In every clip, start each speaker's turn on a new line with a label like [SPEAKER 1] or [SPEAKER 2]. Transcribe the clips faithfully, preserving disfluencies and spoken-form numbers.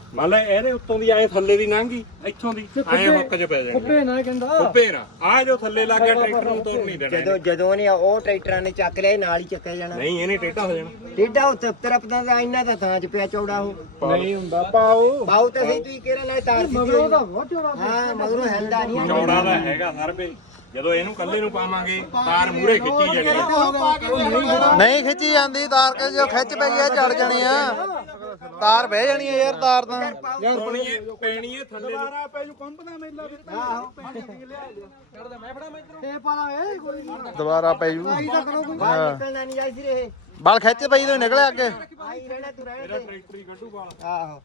[SPEAKER 1] ਮੰਨ ਲੈ ਇਹਦੇ ਉੱਤੋਂ ਦੀ ਐ ਥੱਲੇ ਦੀ ਲੰਘੀ ਇੱਥੋਂ ਦੀ ਐ ਹੁੱਕ 'ਚ ਪੈ ਜਾਣੀ
[SPEAKER 2] ਖੁੱਪੇ ਨਾ ਕਹਿੰਦਾ
[SPEAKER 1] ਖੁੱਪੇ ਨਾ ਆ ਜੋ ਥੱਲੇ ਲੱਗ ਗਿਆ ਟਰੈਕਟਰ ਨੂੰ ਤੁਰ ਨਹੀਂ ਦੇਣਾ
[SPEAKER 3] ਜਦੋਂ ਜਦੋਂ ਨੇ ਉਹ ਟਰੈਕਟਰਾਂ ਨੇ ਚੱਕ ਲਿਆ ਨਾਲ ਹੀ ਚੱਕਿਆ ਜਾਣਾ
[SPEAKER 1] ਨਹੀਂ ਇਹਨੇ ਟੇਢਾ ਹੋ ਜਾਣਾ
[SPEAKER 3] ਟੇਡਾ ਉੱਤੇ ਤਰਪਦਾ ਦਾ ਇੰਨਾ ਤਾਂ ਥਾਂ ਚ ਪਿਆ ਚੌੜਾ ਉਹ
[SPEAKER 2] ਨਹੀਂ ਹੁੰਦਾ ਪਾਓ
[SPEAKER 3] ਪਾਉ ਤਾਂ ਸਹੀ ਤੁਸੀਂ ਕਿਹੜਾ ਨਾਲ ਤਾਰ
[SPEAKER 2] ਮਗਰੋਂ ਤਾਂ ਬਹੁਤ ਚੌੜਾ
[SPEAKER 3] ਹਾਂ ਮਗਰੋਂ ਹਿਲਦਾ ਨਹੀਂ
[SPEAKER 1] ਚੌੜਾ ਦਾ ਹੈਗਾ ਸਰਵੇ ਜਦੋਂ ਇਹਨੂੰ ਕੱਲੇ ਨੂੰ ਪਾਵਾਂਗੇ ਤਾਰ ਮੂਹਰੇ ਖਿੱਚੀ ਜਾਣੀ
[SPEAKER 4] ਨਹੀਂ ਖਿੱਚੀ ਜਾਂਦੀ ਤਾਰ ਕੇ ਜੋ ਖਿੱਚ ਪੈ ਗਿਆ ਝੜ ਜਾਣੀ ਆ ਤਾਰ ਬਹਿ ਜਾਣੀ ਆ ਯਾਰ ਤਾਰ ਤਾਂ
[SPEAKER 1] ਯਾਰ ਪਣੀਏ ਪੈਣੀਏ ਥੱਲੇ
[SPEAKER 2] ਸਾਰਾ ਪੈ ਜੂ ਕੰਪ ਦਾ ਮੇਲਾ ਵੀ ਆਹੋ ਕਰਦਾ ਮੈਂ ਫੜਾ ਮੈਂ ਤੇ ਪਾਲਾ ਏ ਕੋਈ ਨਹੀਂ
[SPEAKER 4] ਦੁਬਾਰਾ ਪੈ ਜੂ
[SPEAKER 2] ਆਈ ਤਾਂ ਕਰੋ ਕੋਈ
[SPEAKER 3] ਬਾਹਰ ਨਿਕਲਣਾ ਨਹੀਂ ਆਈ ਸੀ ਰਹੇ
[SPEAKER 4] ਬਲ ਖਿੱਚ ਪਈ ਤੋਂ ਨਿਕਲਿਆ ਅੱਗੇ
[SPEAKER 3] ਆਈ ਰਹਿਣਾ ਤੂੰ ਰਹਿਣਾ ਤੇ।
[SPEAKER 1] ਟਰੈਕਟਰ ਹੀ ਕੱਢੂ ਵਾਲ
[SPEAKER 3] ਆਹੋ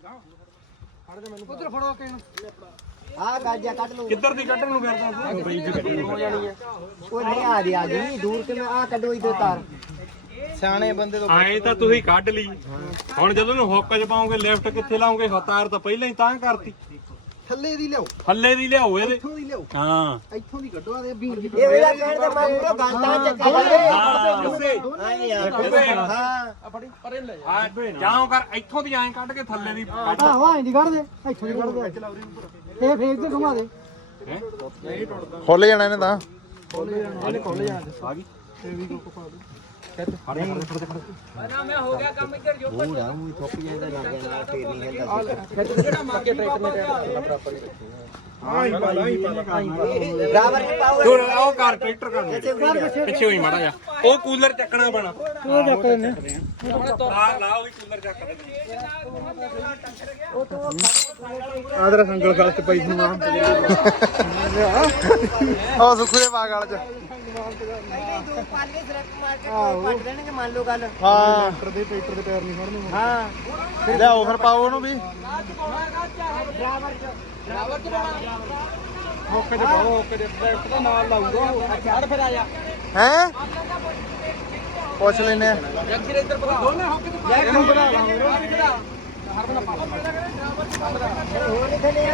[SPEAKER 2] ਉਧਰ ਫੜੋ ਕੇ
[SPEAKER 3] ਆਹ ਗਾਜਾ ਕੱਢ ਲਓ
[SPEAKER 1] ਕਿੱਧਰ ਦੀ ਕੱਢਣ ਨੂੰ ਕਰਦਾ
[SPEAKER 3] ਉਹ ਨਹੀਂ ਆ ਰਹੀ ਆ ਗਈ ਦੂਰ ਕਿ ਮੈਂ ਆ ਕੱਢੋ ਇਧਰ ਤਾਰ
[SPEAKER 4] ਸਿਆਣੇ ਬੰਦੇ ਤੋਂ
[SPEAKER 1] ਆਏ ਤਾਂ ਤੁਸੀਂ ਕੱਢ ਲਈ ਹੁਣ ਜਦੋਂ ਨੂੰ ਹੁੱਕ 'ਚ ਪਾਉਂਗੇ ਲੈਫਟ ਕਿੱਥੇ ਲਾਉਂਗੇ ਤਾਰ ਤਾਂ ਪਹਿਲਾਂ ਹੀ ਤਾਂ ਕਰਤੀ
[SPEAKER 2] ਥੱਲੇ ਦੀ ਲਿਆਓ
[SPEAKER 1] ਥੱਲੇ ਦੀ ਲਿਆਓ ਇਹਦੇ
[SPEAKER 2] ਇੱਥੋਂ ਦੀ ਲਿਆਓ
[SPEAKER 1] ਹਾਂ
[SPEAKER 2] ਇੱਥੋਂ ਦੀ ਕੱਢੋ ਆ ਦੇ ਬੀਨ
[SPEAKER 3] ਇਹ ਵੇਲਾ ਕਹਿਣ ਦਾ ਮੈਂ ਪੂਰਾ ਗਾਂਟਾ ਚੱਕਾ ਲੱਗੇ
[SPEAKER 1] ਹਾਂ ਜੱਸੇ
[SPEAKER 3] ਹਾਂ ਯਾਰ ਹਾਂ
[SPEAKER 2] ਆ ਫੜੀ ਪਰੇ ਲੈ
[SPEAKER 1] ਆ ਜਾਓ ਕਰ ਇੱਥੋਂ ਦੀ ਐਂ ਕੱਢ ਕੇ ਥੱਲੇ ਦੀ ਕੱਢ
[SPEAKER 2] ਆਹੋ ਐਂ ਦੀ ਕੱਢ ਦੇ ਇੱਥੋਂ ਦੀ ਕੱਢ ਦੇ ਇਹ ਫੇਰ ਤੇ ਘੁਮਾ ਦੇ
[SPEAKER 4] ਖੁੱਲ ਜਾਣਾ ਇਹਨੇ ਤਾਂ
[SPEAKER 2] ਇਹਨੇ ਖੋਲੇ ਜਾਣ ਦੇ
[SPEAKER 1] ਆ ਗਈ
[SPEAKER 2] ਇਹ ਵੀ ਕੋਕ ਪਾ ਦੇ
[SPEAKER 3] ਪੂਰਾ ਉਹ ਥੋਪ ਜਾਂਦਾ ਲੱਗ ਗਿਆ ਫੇਰ ਨਹੀਂ ਹਿਲਦਾ
[SPEAKER 2] ਜਿਹੜਾ ਮਾਗੇ ਟਰੈਕਟਰ ਨੇ
[SPEAKER 1] ਹਾਂ ਹੀ ਪਾਲਾ ਹੀ
[SPEAKER 3] ਬਰਾਬਰ ਚ ਪਾਓ
[SPEAKER 1] ਤੂੰ ਉਹ ਕਰ ਟਰੈਕਟਰ ਕਰ ਪਿੱਛੇ ਹੋਈ ਮਾੜਾ ਜਾ ਉਹ ਕੂਲਰ ਚੱਕਣਾ ਪੈਣਾ
[SPEAKER 2] ਉਹ ਚੱਕ ਨੇ
[SPEAKER 1] ਤਾਰ ਲਾਓ ਵੀ ਕੂਲਰ ਚੱਕ ਦੇ
[SPEAKER 2] ਆਦਰ ਸੰਗਲ ਗਲ ਚ ਪਈ ਸੀ ਮਾਂ
[SPEAKER 4] ਉਹ ਸੁਖੇ ਬਾਗਲ ਚ
[SPEAKER 3] ਦੋ ਪਾਲੇ ਸਰਕ ਮਾਰ ਕੇ ਉਹ ਕੱਢ ਦੇਣਗੇ ਮੰਨ ਲਓ ਗੱਲ
[SPEAKER 4] ਹਾਂ
[SPEAKER 2] ਟਰੈਕਟਰ ਦੇ ਟਰੈਕਟਰ ਦੇ ਟਾਇਰ ਨਹੀਂ ਫੜਨੇ
[SPEAKER 3] ਹਾਂ
[SPEAKER 4] ਲਿਆਓ ਫਿਰ ਪਾਓ ਉਹਨੂੰ ਵੀ
[SPEAKER 3] ਬਰਾਬਰ ਚ ਬਰਾਬਰ ਚ
[SPEAKER 2] ਹੋਕੇ ਤੇ ਪਾਓ ਹੋਕੇ ਦੇ ਟਰੈਕਟਰ ਦਾ ਨਾਲ ਲਾਊਗਾ ਉਹ ਛੱਡ ਫਿਰ ਆ ਜਾ
[SPEAKER 4] ਹੈ ਪੁੱਛ ਲੈਨੇ ਆ
[SPEAKER 2] ਜੱਗੀ ਇੱਧਰ ਬਣਾ ਦੋਨੇ ਹੋਕੇ ਤੇ ਇਹਨੂੰ ਬਣਾ ਲਾਂਗੇ ਹਰ ਬਣਾ ਪਾ
[SPEAKER 3] ਹੋਰ ਲਿਖੇ ਨੇ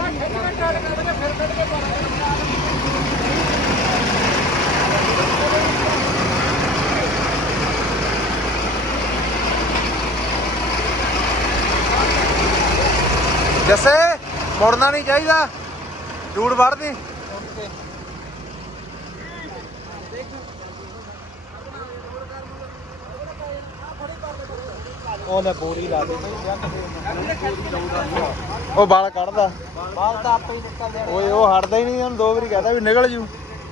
[SPEAKER 4] ਜੱਸੇ ਮੁੜਨਾ ਨਹੀਂ ਚਾਹੀਦਾ ਡੂੜ ਵੜਦੀ
[SPEAKER 2] ਉਹ ਲੈ ਬੋਰੀ ਲਾ ਦੇ
[SPEAKER 4] ਉਹ ਬਾਲ ਕੱਢਦਾ
[SPEAKER 2] ਬਾਲ ਤਾਂ ਆਪੇ ਹੀ ਨਿਕਲ ਦੇ
[SPEAKER 4] ਓਏ ਉਹ ਹਟਦਾ ਹੀ ਨਹੀਂ ਉਹਨੂੰ ਦੋ ਵਾਰੀ ਕਹਤਾ ਵੀ ਨਿਕਲ ਜੂ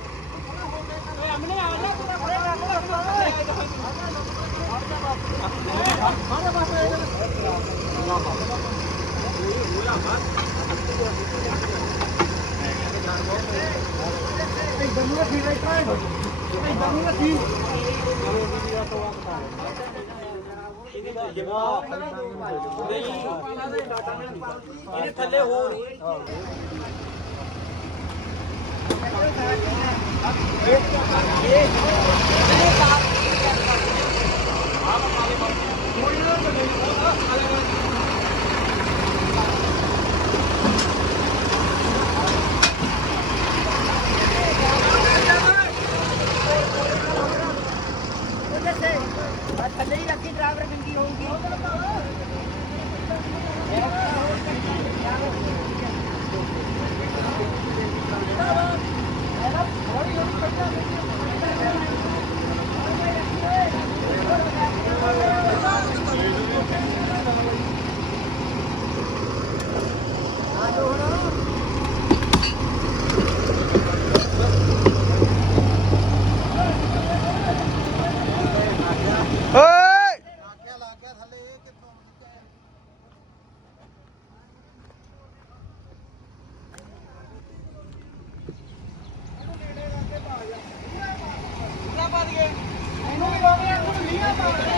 [SPEAKER 2] ਇਹਦੇ ਥੱਲੇ ਹੋਰ
[SPEAKER 3] ਥੱਲੇ ਹੀ ਲੱਗੀ ਡਰਾਈਵਰ ਬਿੰਦੀ ਹੋਊਗੀ
[SPEAKER 4] ਓਏ
[SPEAKER 2] ਇਹਨੂੰ ਵੀ ਹੋ ਗਿਆ ਇਹਨੂੰ ਵੀ